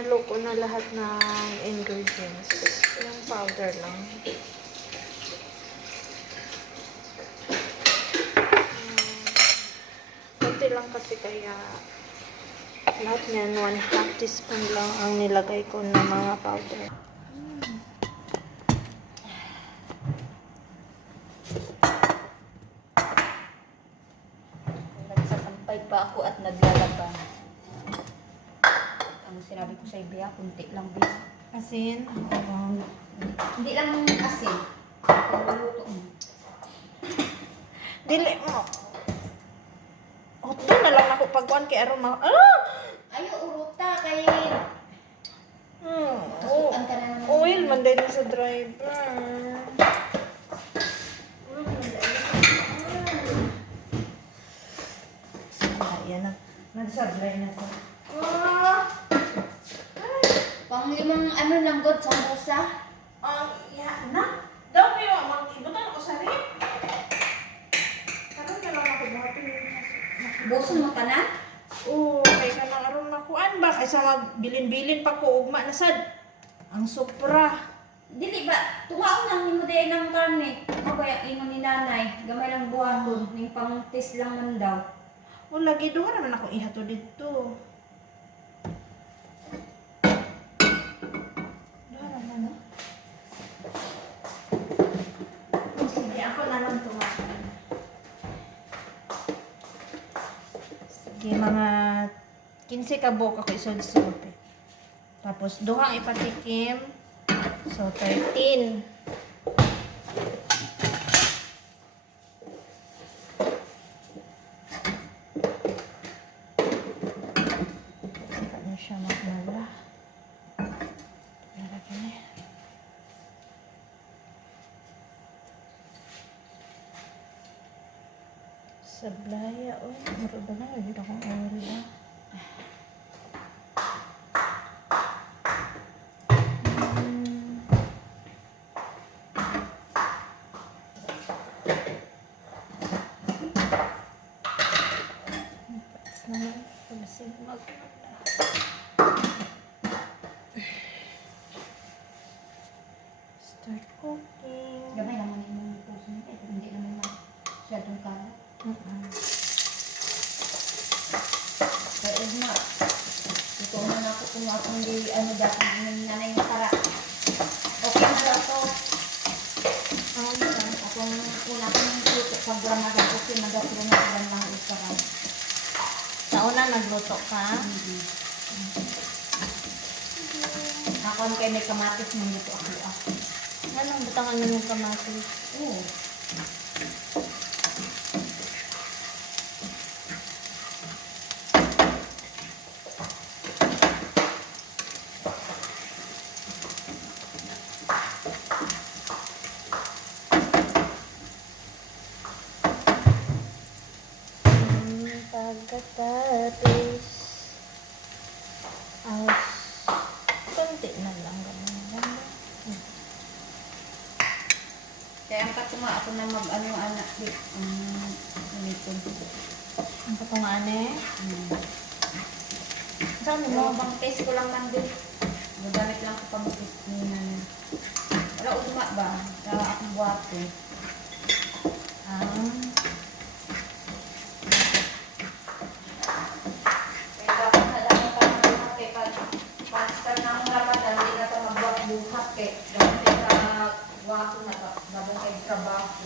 hinalo ko na lahat ng ingredients. Yung powder lang. Kunti lang kasi kaya lahat niyan 1/2 teaspoon lang ang nilagay ko ng mga powder. Nagsasampay pa ako at naglalaban. Ang sinabi ko sa Ibea, kunti lang biya. Asin? Hindi lang asin. Pagluluto mo. Dili mo. Oto na lang ako pagkuhan kay aroma. Ayaw uruta kay Oh, ka na naman. oil man din sa driver. Ayan na. Nagsablay na sa. Pang limang ano lang god sa busa. Yan na. Daw mo yung mag-ibutan ako sa rin. Karoon na lang ako buhatin. Buson mo ka na? Oo, kay ka nang aron nakuan ba? Kaysa magbilin-bilin pa ko ugma na sad. Ang supra. Dili ba? Tumaon lang ni mo din ng karne. Mabaya ino ni nanay. Gamay lang buhaton. Ning pang-tis lang man daw. O, lagi doon naman ako ihato dito. Doon naman, no? Sige, ako na lang tumakan. Sige, mga 15 kabok ako isod-sod. Tapos, duhang ipatikim. So, 13. Ano siya magmula. Lalagyan na. Sablaya, oh. Maro ba na? Hindi akong oil ba? Naman, palasig magmula. Start cooking. Gamay lang man yung puso nito. Hindi naman masyadong kalat. Kaya na. Ito na ako kung akong di ano dati ng nanay ng para. Okay na daw to. Akong una akong luto pag dramagan okay na daw pero nagdan lang usara. Sa una, nagluto ka? Ako ang kayo may kamatis mo nito ako. Anong butangan mo yung kamatis? Oo. Pagkatapos konti na lang ganun. Kaya ang katuma ako na mag-ano anak dit. Ganito. Ang katungaan eh. Saan Mo mo? bang taste ko lang man din. Gagamit lang ko pang taste ni nanay. Wala uduma ba? Sa akong buhato. Kaya dapat na lang yung pang-buhat eh. Pag-start na akong Ramadan, hindi na ito magbuhat eh. Dapat sa buhato na ito. Dapat kayo trabaho.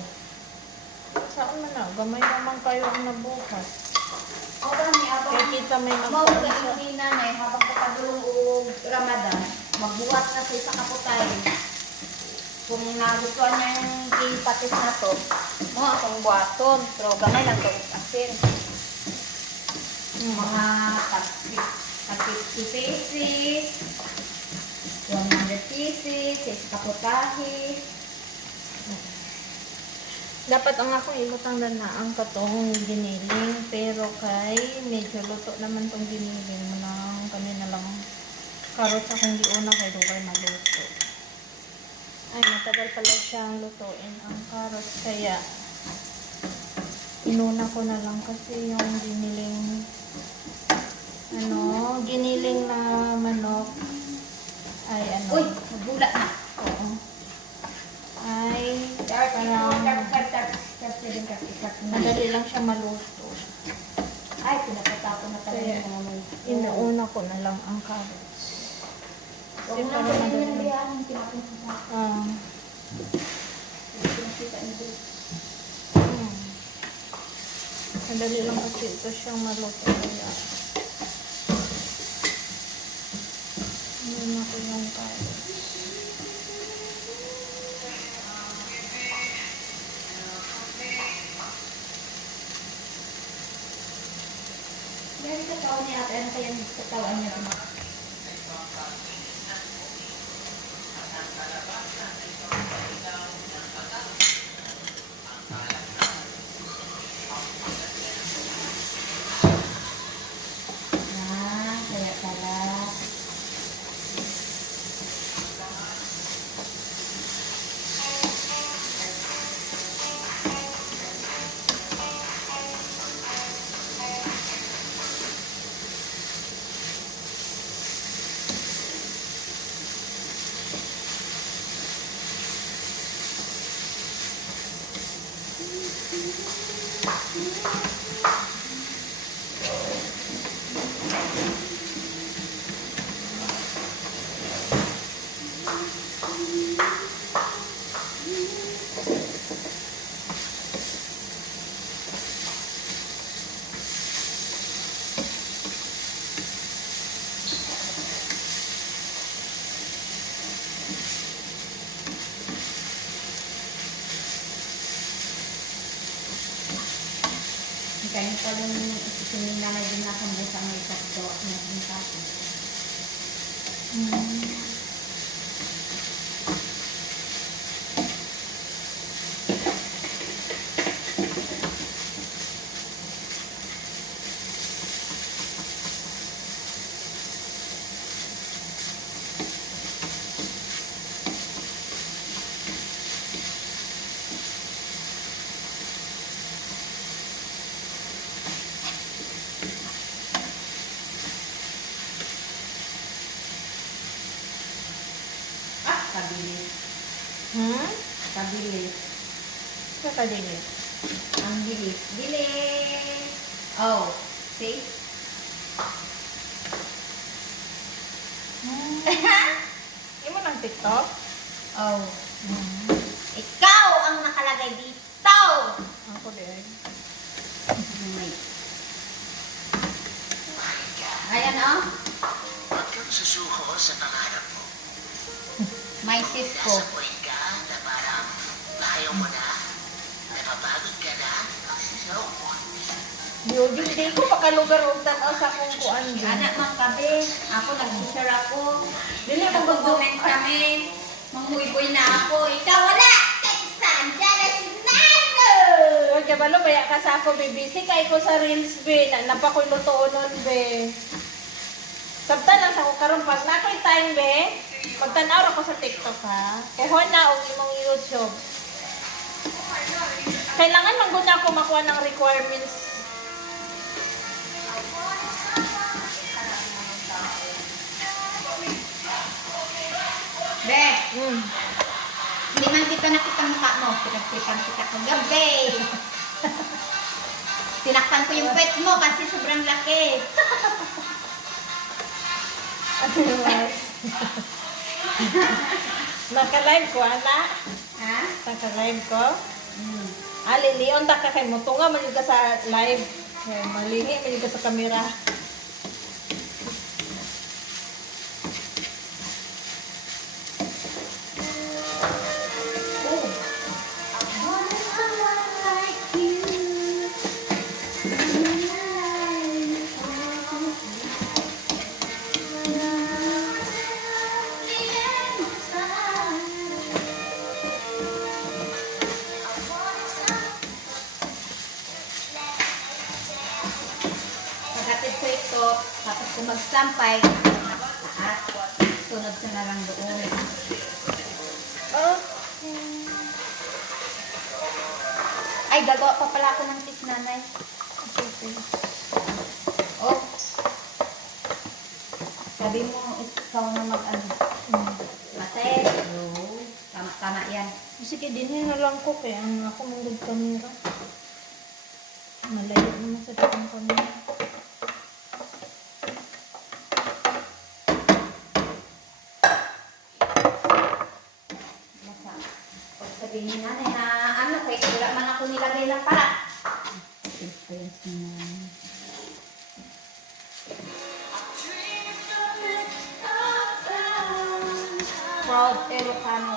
Saan man na? Gamay naman kayo ang nabukas. O kami, Kaya kita may mauga nagpapasa. ni nanay habang kapagulong o Ramadan, magbuhat na sa isa kaputay. Kung nagustuhan niya yung kipatis na to, mo akong buhaton. Pero gamay lang to asin. Mga 50 pieces, 100 pieces, sa isa kaputahe. Dapat ang akong ibutang na ang katong giniling. Pero kay medyo luto naman tong giniling mo lang. Kanina lang carrots akong giuna kay Dugay maluto. Ay, matagal pala siyang lutuin ang carrots. Kaya inuna ko na lang kasi yung giniling giniling na manok ano. Uy, nagbula na. Oo. Ay, 34, parang 37, 38. madali lang siya maluto. Ay, pinapatapon na talaga Kaya, yung mga may. inuuna ko na lang ang carrots. Huwag Kasi mo lang parang pwede madali yung lang. biyahan, tinapon sa sa. Ah, Pinakita nito. hmm. Madali lang kasi ito siyang maluto. Kaya, inuuna ko yung carrots. Yan sa tao niya, ano kaya sa tawaan niya? Ah, kaya pala. Kaya pala nung isisinina na din nakambusa may tatlo na din kasi. Hmm. Ah, kabilis. Hmm? Kabilis. Kakadili. Ang bilis. Bilis! Oh, see? Imo ng TikTok? Oh. Hmm. Ikaw ang nakalagay dito! Ako din. Wait. Ayan oh. Huwag kang susuko sa pangarap mo. My sis ko. Nasa point ka na parang ayaw mo na, napapagod ka na, so what? Yo, di ko pakalugar og tan-aw sa akong kuan din. Anak mang kabe. Ako nag-share ako. Dili mo Mag-comment kami. Manghuiboy na ako. Ikaw wala! Kaisan! Diyan na si Nano! Huwag ka balo, baya ka sa ako, bibisi kay ko sa Reels, be. Napa ko'y lutoon, be. Sabta lang sa ako karon pag na ko'y time, be. Pagtanaw ako sa TikTok, ha. Kuha na og imong YouTube. Kailangan man gud ako makuha ng requirements. Be! Hmm. Hindi man kita nakita mukha mo. Pinagtipan kita kagabi. Tinakpan ko yung pet mo kasi sobrang laki. Ano naman? Naka-live ko, ana. Ha? Naka-live ko. Mm. Lilion ta ka kay mo tunga man yun ka sa live. Malihi man yun ka sa kamera. Pagkatid ko ito, tapos kung magsampay, at sunod sa na lang doon. Oh. Ay, gagawa pa pala ako ng tis nanay. Oh. Sabi mo, ikaw na mag-ano. Mate, tama yan. Sige, din na lang ko kaya ang ako mong kamera. Malayo naman sa ang kamera. Masa, pag sabihin nanay na ano, kaya wala man ako nilagay lang para. Proud Ilocano.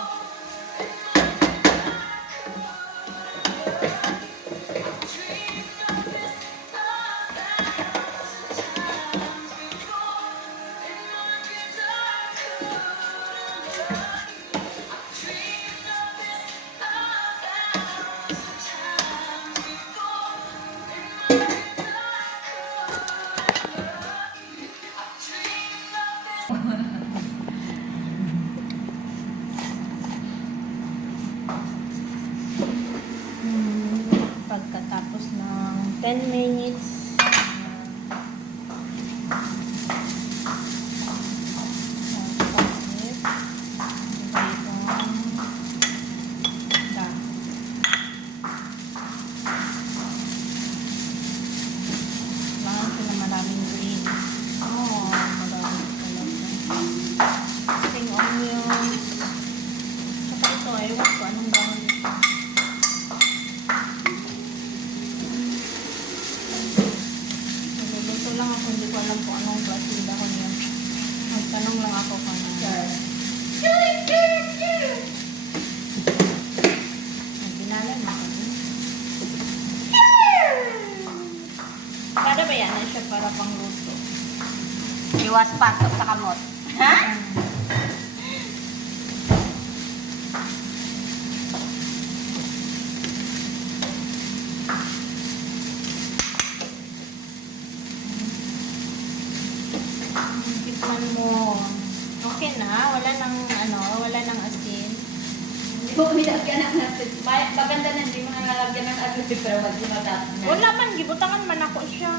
Pagkatapos ng 10 minutes, maraming green. Oh, marami talaga. Spring onions. Saka ito, ewan ko anong bawang ito. Naluluto lang ako, hindi ko alam kung anong klaseng dahon yan. Magtanong lang ako kung ano. Binalan na ako. Kada ba yan na siya para pang luto? Iwas pasok sa kamot. Ha? Tikman mo. Okay na, wala nang ano, wala nang asin. Hindi mo nilagyan ng natin. Maganda na, hindi mo nalalagyan ng asin, pero wag mo natapos na. Wala man, gibutangan man ako siya.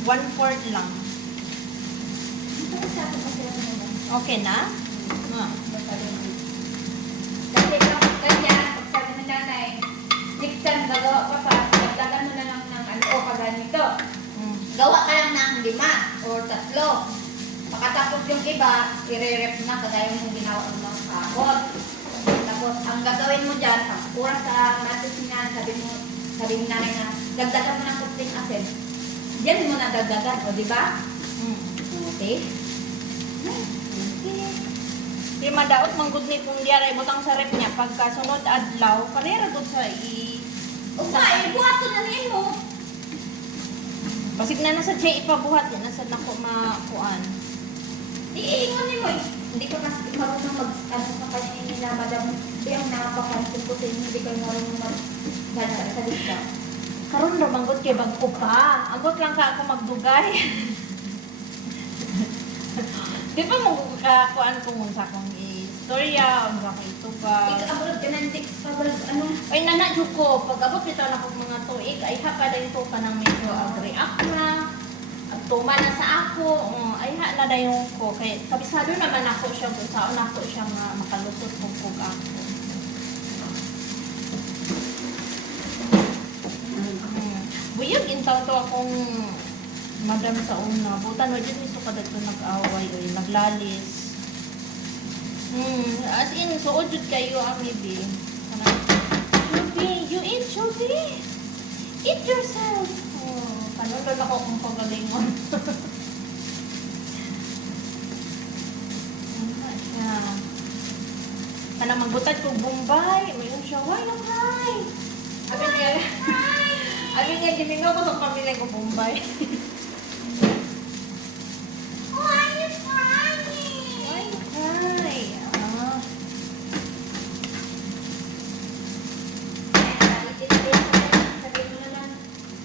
1/4 lang. Okay na? Ah. Kasi kapag ganyan, pag sabi ng nanay, next time gagawa ka pa, dagdagan mo na lang ng ano, o kaganito. Gawa ka lang ng 5 or 3. Pagkatapos yung iba, i-re-rep na kagaya yung ginawa mo ng kapot. Tapos, ang gagawin mo dyan, pag kurang sa natin niya, sabi ni nanay na, dagdagan mo ng kunting asin. Diyan mo na dagdagan, o di ba? Okay? Okay. Di madaot manggod ni kung diaray butang sa rep niya pagka sunod adlaw kanira gud sa O nga, buhato na niya mo. basig na nasa chay ipabuhat yan nasa nako makuan. Iingon ni mo eh. Hindi ka mas marunong ano sa kanya nila, madam. Di ang nakapapansin ko sa inyo, hindi kayo marunong mag-gana sa lista. Karon ra manggod kay bagko pa. Ambot lang ka ako magdugay. Di ba mo kuan kung unsa kong istorya, unsa ko ito ba? Abulog ka nandik, abulog ano? Ay nana jud ko pag abot bitaw na kog mga tuig ay hapa dayon ko kanang medyo react na. At tuma na sa ako, ay ha na dayon ko kay kabisado naman ako siya kung saan ako siya nga makalusot kung kog ako. Buyag intaw to akong madam sa una. Butan wa jud mi sukadat ko nag-away oy naglalis. As in suod jud kayo ang bibi. Chubby, you eat chubby. Eat yourself. Oh, panulo na ko kung pagalingon. Ano siya? Kana magbutad ko Bombay. Mayon siya, why not hi? Abi niya giningaw ko sa pamilya ko Bombay. Why you crying? Why cry? Ah. Sabi mo na lang,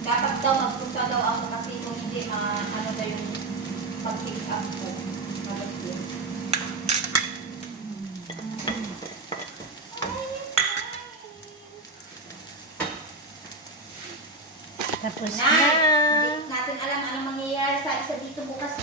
dapat daw magpunta daw ako kasi kung hindi, ano daw yung pag-pick up ko. Dapat yun. Tapos Nay, na. hindi natin alam ano mangyayari sa isa dito bukas